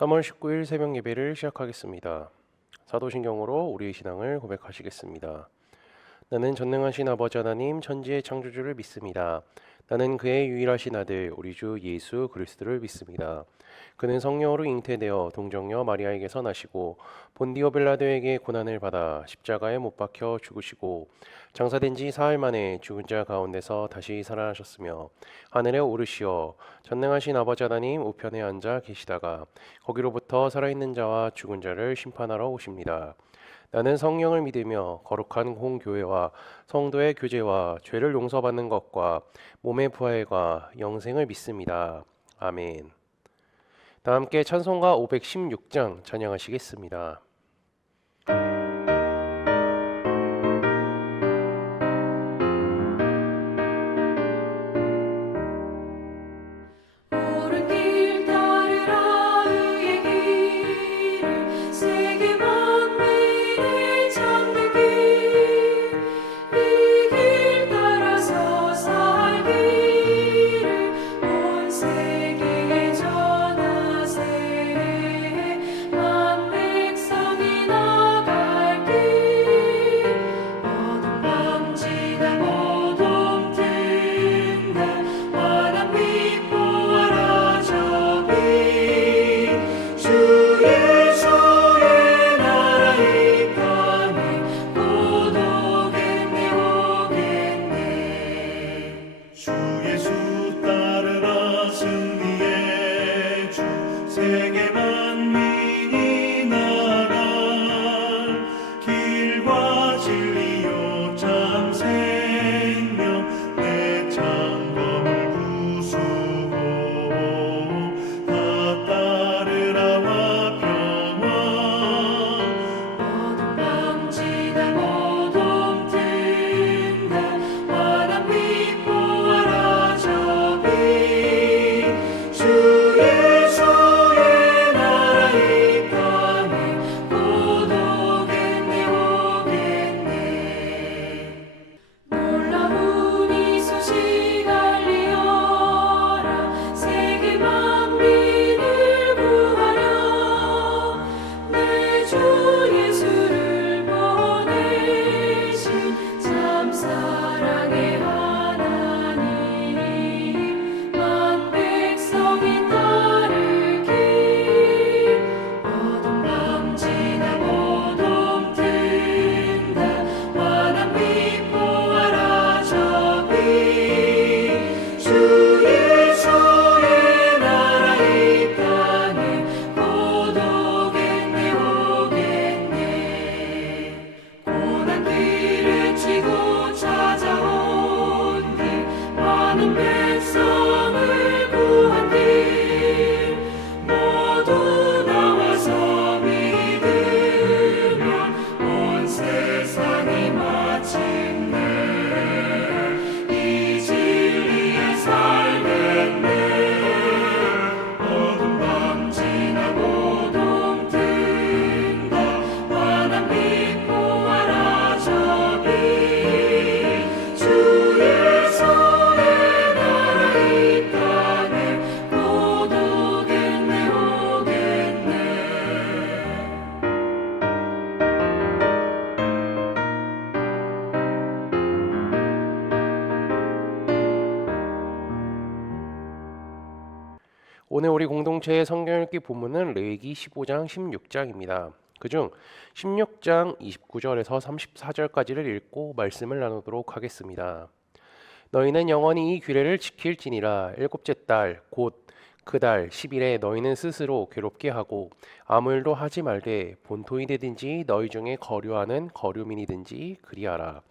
3월 19일 새벽 예배를 시작하겠습니다. 사도신경으로 우리의 신앙을 고백하시겠습니다. 나는 전능하신 아버지 하나님 천지의 창조주를 믿습니다. 나는 그의 유일하신 아들 우리 주 예수 그리스도를 믿습니다. 그는 성령으로 잉태되어 동정녀 마리아에게서 나시고 본디오 빌라도에게 고난을 받아 십자가에 못 박혀 죽으시고 장사된 지 사흘 만에 죽은 자 가운데서 다시 살아나셨으며 하늘에 오르시어 전능하신 아버지 하나님 우편에 앉아 계시다가 거기로부터 살아있는 자와 죽은 자를 심판하러 오십니다. 나는 성령을 믿으며 거룩한 공교회와 성도의 교제와 죄를 용서받는 것과 몸의 부활과 영생을 믿습니다. 아멘. 다 함께 찬송가 516장 찬양하시겠습니다. 오늘 우리 공동체의 성경 읽기 본문은 레위기 15장 16장입니다. 그중 16장 29절에서 34절까지를 읽고 말씀을 나누도록 하겠습니다. 너희는 영원히 이 규례를 지킬지니라. 일곱째 달 곧 그 달 10일에 너희는 스스로 괴롭게 하고 아무 일도 하지 말되 본토인이든지 너희 중에 거류하는 거류민이든지 그리하라.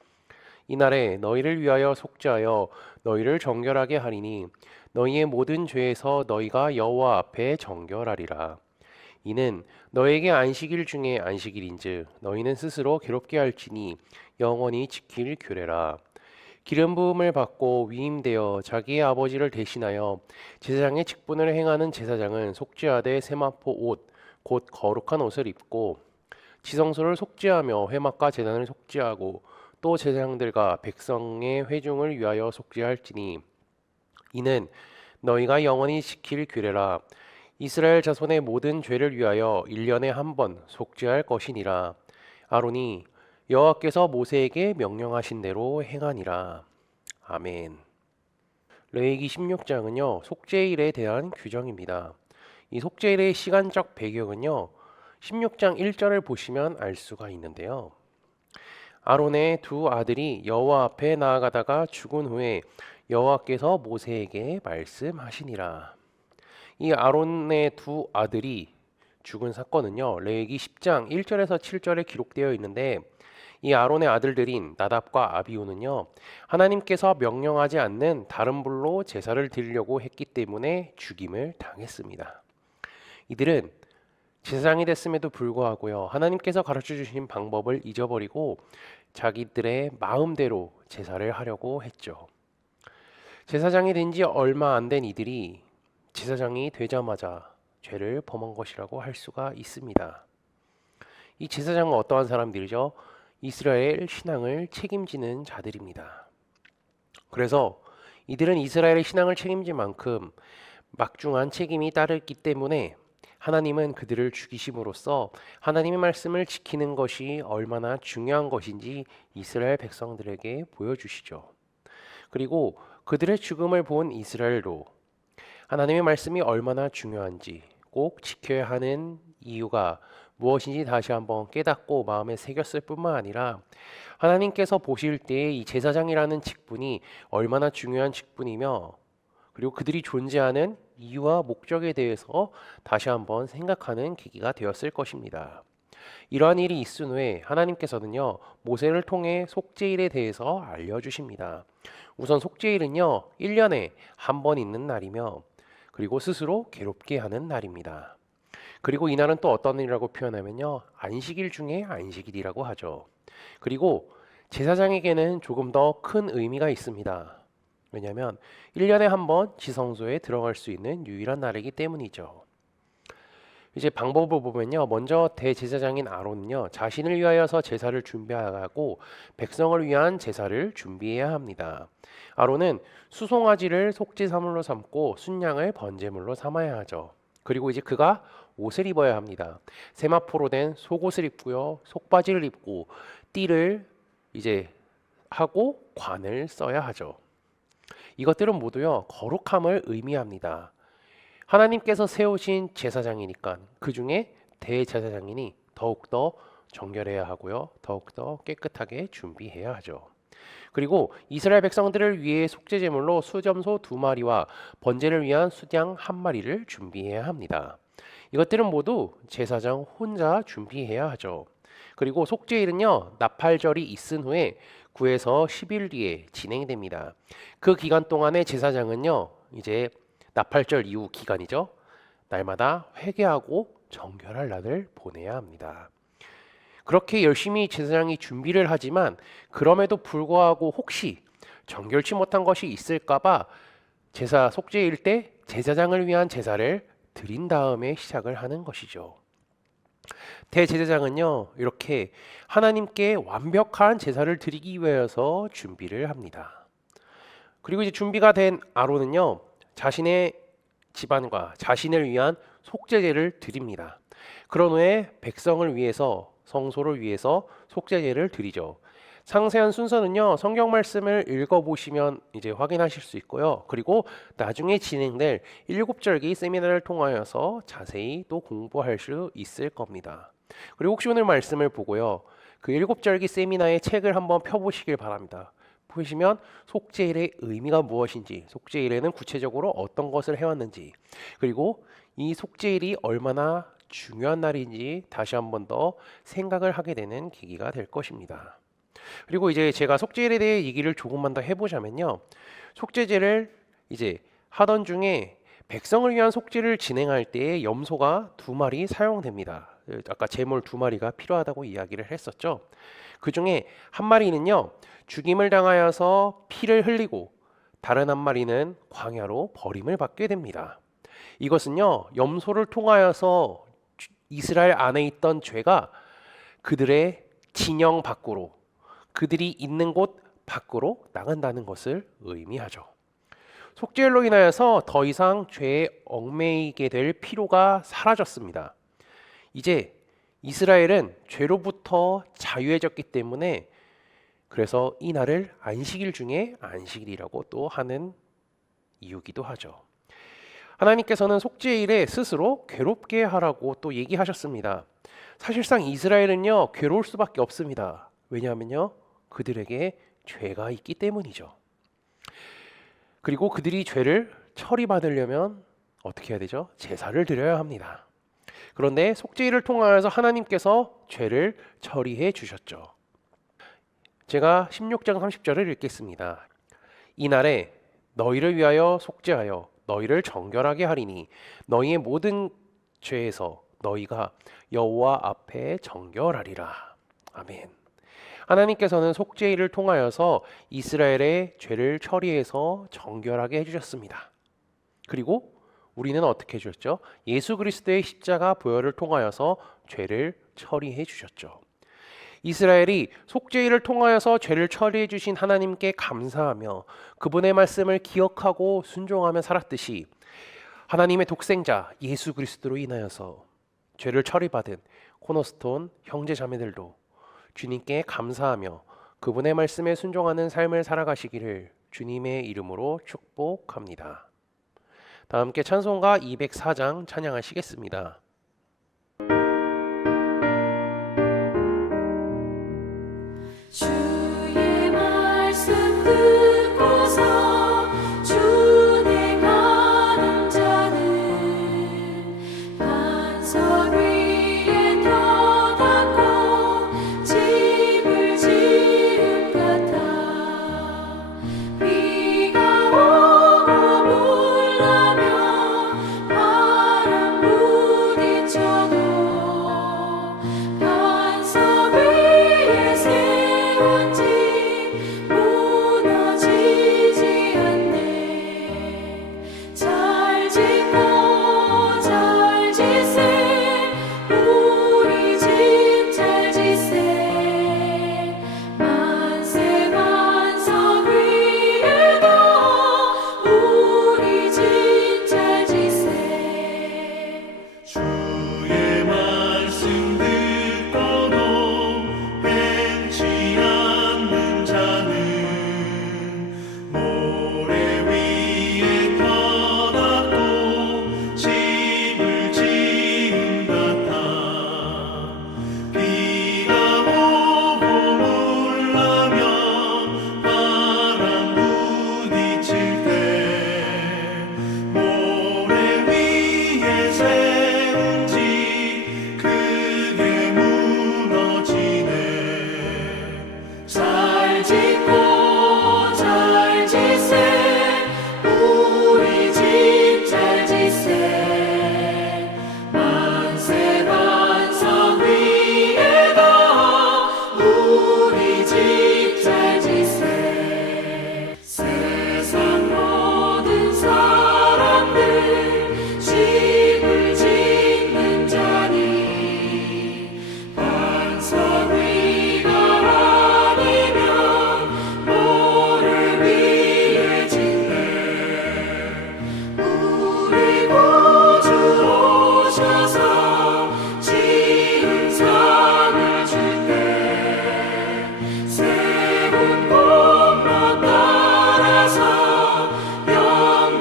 이날에 너희를 위하여 속죄하여 너희를 정결하게 하리니 너희의 모든 죄에서 너희가 여호와 앞에 정결하리라. 이는 너에게 안식일 중에 안식일인즉 너희는 스스로 괴롭게 할지니 영원히 지킬 규례라. 기름 부음을 받고 위임되어 자기의 아버지를 대신하여 제사장의 직분을 행하는 제사장은 속죄하되 세마포 옷 곧 거룩한 옷을 입고 지성소를 속죄하며 회막과 제단을 속죄하고 또 제사장들과 백성의 회중을 위하여 속죄할지니 이는 너희가 영원히 지킬 규례라. 이스라엘 자손의 모든 죄를 위하여 1년에 한 번 속죄할 것이니라. 아론이 여호와께서 모세에게 명령하신 대로 행하니라. 아멘. 레위기 16장은요, 속죄일에 대한 규정입니다. 이 속죄일의 시간적 배경은요, 16장 1절을 보시면 알 수가 있는데요. 아론의 두 아들이 여호와 앞에 나아가다가 죽은 후에 여호와께서 모세에게 말씀하시니라. 이 아론의 두 아들이 죽은 사건은요, 레위기 10장 1절에서 7절에 기록되어 있는데, 이 아론의 아들들인 나답과 아비후는요, 하나님께서 명령하지 않는 다른 불로 제사를 드리려고 했기 때문에 죽임을 당했습니다. 이들은 제사장이 됐음에도 불구하고요, 하나님께서 가르쳐 주신 방법을 잊어버리고 자기들의 마음대로 제사를 하려고 했죠. 제사장이 된 지 얼마 안 된 이들이 제사장이 되자마자 죄를 범한 것이라고 할 수가 있습니다. 이 제사장은 어떠한 사람들이죠? 이스라엘 신앙을 책임지는 자들입니다. 그래서 이들은 이스라엘의 신앙을 책임질 만큼 막중한 책임이 따르기 때문에 하나님은 그들을 죽이심으로써 하나님의 말씀을 지키는 것이 얼마나 중요한 것인지 이스라엘 백성들에게 보여주시죠. 그리고 그들의 죽음을 본 이스라엘도 하나님의 말씀이 얼마나 중요한지 꼭 지켜야 하는 이유가 무엇인지 다시 한번 깨닫고 마음에 새겼을 뿐만 아니라 하나님께서 보실 때 이 제사장이라는 직분이 얼마나 중요한 직분이며 그리고 그들이 존재하는 이유와 목적에 대해서 다시 한번 생각하는 계기가 되었을 것입니다. 이러한 일이 있은 후에 하나님께서는요, 모세를 통해 속죄일에 대해서 알려주십니다. 우선 속죄일은요, 1년에 한 번 있는 날이며 그리고 스스로 괴롭게 하는 날입니다. 그리고 이날은 또 어떤 일이라고 표현하면요, 안식일 중에 안식일이라고 하죠. 그리고 제사장에게는 조금 더 큰 의미가 있습니다. 왜냐하면 1년에 한 번 지성소에 들어갈 수 있는 유일한 날이기 때문이죠. 이제 방법을 보면요, 먼저 대제사장인 아론은요, 자신을 위하여서 제사를 준비하고 백성을 위한 제사를 준비해야 합니다. 아론은 수송아지를 속죄사물로 삼고 순양을 번제물로 삼아야 하죠. 그리고 이제 그가 옷을 입어야 합니다. 세마포로 된 속옷을 입고요, 속바지를 입고 띠를 이제 하고 관을 써야 하죠. 이것들은 모두요, 거룩함을 의미합니다. 하나님께서 세우신 제사장이니까 그 중에 대제사장이니 더욱더 정결해야 하고요, 더욱더 깨끗하게 준비해야 하죠. 그리고 이스라엘 백성들을 위해 속죄제물로 수점소 2마리와 번제를 위한 수양 1마리를 준비해야 합니다. 이것들은 모두 제사장 혼자 준비해야 하죠. 그리고 속죄일은요, 나팔절이 있은 후에 9에서 10일 뒤에 진행됩니다. 그 기간 동안에 제사장은요, 이제 나팔절 이후 기간이죠, 날마다 회개하고 정결할 날을 보내야 합니다. 그렇게 열심히 제사장이 준비를 하지만 그럼에도 불구하고 혹시 정결치 못한 것이 있을까봐 제사 속죄일 때 제사장을 위한 제사를 드린 다음에 시작을 하는 것이죠. 대제사장은요, 이렇게 하나님께 완벽한 제사를 드리기 위해서 준비를 합니다. 그리고 이제 준비가 된 아론은요, 자신의 집안과 자신을 위한 속죄제를 드립니다. 그런 후에 백성을 위해서, 성소를 위해서 속죄제를 드리죠. 상세한 순서는요, 성경 말씀을 읽어보시면 이제 확인하실 수 있고요. 그리고 나중에 진행될 7절기 세미나를 통하여서 자세히 또 공부할 수 있을 겁니다. 그리고 혹시 오늘 말씀을 보고요, 그 7절기 세미나의 책을 한번 펴보시길 바랍니다. 보시면 속죄일의 의미가 무엇인지, 속죄일에는 구체적으로 어떤 것을 해왔는지, 그리고 이 속죄일이 얼마나 중요한 날인지 다시 한번 더 생각을 하게 되는 계기가 될 것입니다. 그리고 이제 제가 속죄일에 대해 얘기를 조금만 더 해보자면요, 속죄제를 이제 하던 중에 백성을 위한 속죄를 진행할 때 염소가 2마리 사용됩니다. 아까 제물 2마리가 필요하다고 이야기를 했었죠. 그 중에 1마리는요, 죽임을 당하여서 피를 흘리고 다른 1마리는 광야로 버림을 받게 됩니다. 이것은요, 염소를 통하여서 이스라엘 안에 있던 죄가 그들의 진영 밖으로, 그들이 있는 곳 밖으로 나간다는 것을 의미하죠. 속죄일로 인하여서 더 이상 죄에 얽매이게 될 필요가 사라졌습니다. 이제 이스라엘은 죄로부터 자유해졌기 때문에 그래서 이 날을 안식일 중에 안식일이라고 또 하는 이유기도 하죠. 하나님께서는 속죄일에 스스로 괴롭게 하라고 또 얘기하셨습니다. 사실상 이스라엘은요, 괴로울 수밖에 없습니다. 왜냐하면요, 그들에게 죄가 있기 때문이죠. 그리고 그들이 죄를 처리받으려면 어떻게 해야 되죠? 제사를 드려야 합니다. 그런데 속죄일을 통하여서 하나님께서 죄를 처리해 주셨죠. 제가 16장 30절을 읽겠습니다. 이날에 너희를 위하여 속죄하여 너희를 정결하게 하리니 너희의 모든 죄에서 너희가 여호와 앞에 정결하리라. 아멘. 하나님께서는 속죄일을 통하여서 이스라엘의 죄를 처리해서 정결하게 해주셨습니다. 그리고 우리는 어떻게 해주셨죠? 예수 그리스도의 십자가 보혈을 통하여서 죄를 처리해 주셨죠. 이스라엘이 속죄일을 통하여서 죄를 처리해 주신 하나님께 감사하며 그분의 말씀을 기억하고 순종하며 살았듯이 하나님의 독생자 예수 그리스도로 인하여서 죄를 처리받은 코너스톤 형제 자매들도 주님께 감사하며 그분의 말씀에 순종하는 삶을 살아가시기를 주님의 이름으로 축복합니다. 다 함께 찬송가 204장 찬양하시겠습니다. 주의 말씀 듣고서 주내 가는 자는 반석 위에 터닫고 집을 지은 같아 비가 오고 물나며 바람 부딪혀도 반석 위에 세운 집 무너지지 않네. 잘 짓고 잘 지세 우리 집 잘 지세 만세 반석 위에도 우리 집 잘 지세. 주의 말씀 듣고도 행치 않는 자는 모래 위에 터닫고 집을 지은 같아 비가 오고 물나며 바람 부딪힐 때 모래 위에 세운 집 크게 무너지네. 잘 짓고 잘 지세 우리 집 잘 지세 만세 반석 위에도 우리 집 잘 지세. 세상 모든 사람들 집을 짓는 자니 반석 위가 아니면 모래 위에 짓네. 우리 구주 오셔서 지은 상을 줄때 세운 공로 따라서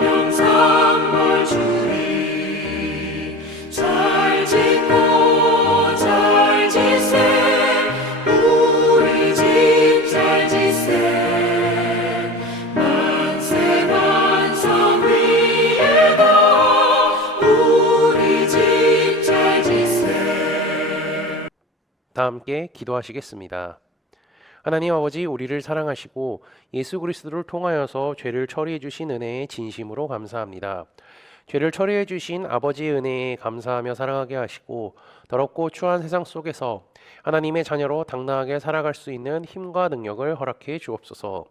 영영상벌 주리. 잘 짓고 잘 지세 우리 집 잘 지세 만세 반석 위에도 우리 집 잘 지세. 다 함께 기도하시겠습니다. 하나님 아버지, 우리를 사랑하시고 예수 그리스도를 통하여서 죄를 처리해 주신 은혜에 진심으로 감사합니다. 죄를 처리해 주신 아버지의 은혜에 감사하며 살아가게 하시고 더럽고 추한 세상 속에서 하나님의 자녀로 당당하게 살아갈 수 있는 힘과 능력을 허락해 주옵소서.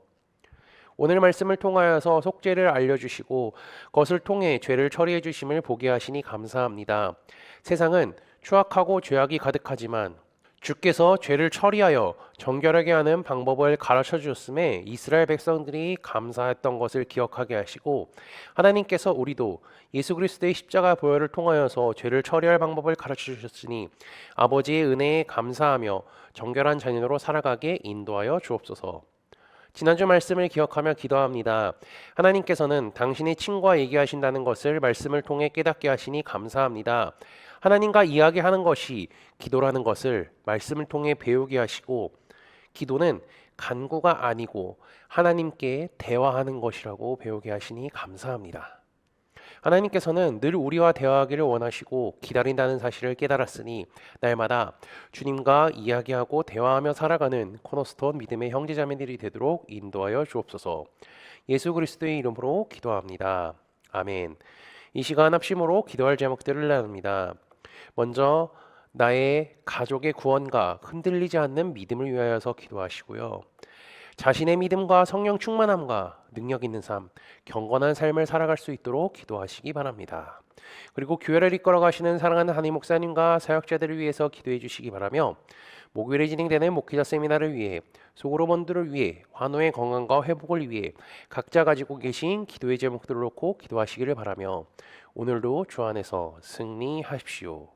오늘 말씀을 통하여서 속죄를 알려주시고 그것을 통해 죄를 처리해 주심을 보게 하시니 감사합니다. 세상은 추악하고 죄악이 가득하지만 주께서 죄를 처리하여 정결하게 하는 방법을 가르쳐 주셨음에 이스라엘 백성들이 감사했던 것을 기억하게 하시고, 하나님께서 우리도 예수 그리스도의 십자가 보혈을 통하여서 죄를 처리할 방법을 가르쳐 주셨으니 아버지의 은혜에 감사하며 정결한 자녀로 살아가게 인도하여 주옵소서. 지난주 말씀을 기억하며 기도합니다. 하나님께서는 당신의 친구와 얘기하신다는 것을 말씀을 통해 깨닫게 하시니 감사합니다. 하나님과 이야기하는 것이 기도라는 것을 말씀을 통해 배우게 하시고, 기도는 간구가 아니고 하나님께 대화하는 것이라고 배우게 하시니 감사합니다. 하나님께서는 늘 우리와 대화하기를 원하시고 기다린다는 사실을 깨달았으니 날마다 주님과 이야기하고 대화하며 살아가는 코너스톤 믿음의 형제자매들이 되도록 인도하여 주옵소서. 예수 그리스도의 이름으로 기도합니다. 아멘. 이 시간 합심으로 기도할 제목들을 나눕니다. 먼저 나의 가족의 구원과 흔들리지 않는 믿음을 위하여서 기도하시고요. 자신의 믿음과 성령 충만함과 능력 있는 삶, 경건한 삶을 살아갈 수 있도록 기도하시기 바랍니다. 그리고 교회를 이끌어 가시는 사랑하는 한임 목사님과 사역자들을 위해서 기도해 주시기 바라며, 목요일에 진행되는 목회자 세미나를 위해, 소그로번들을 위해, 환우의 건강과 회복을 위해 각자 가지고 계신 기도의 제목들을 놓고 기도하시기를 바라며, 오늘도 주 안에서 승리하십시오.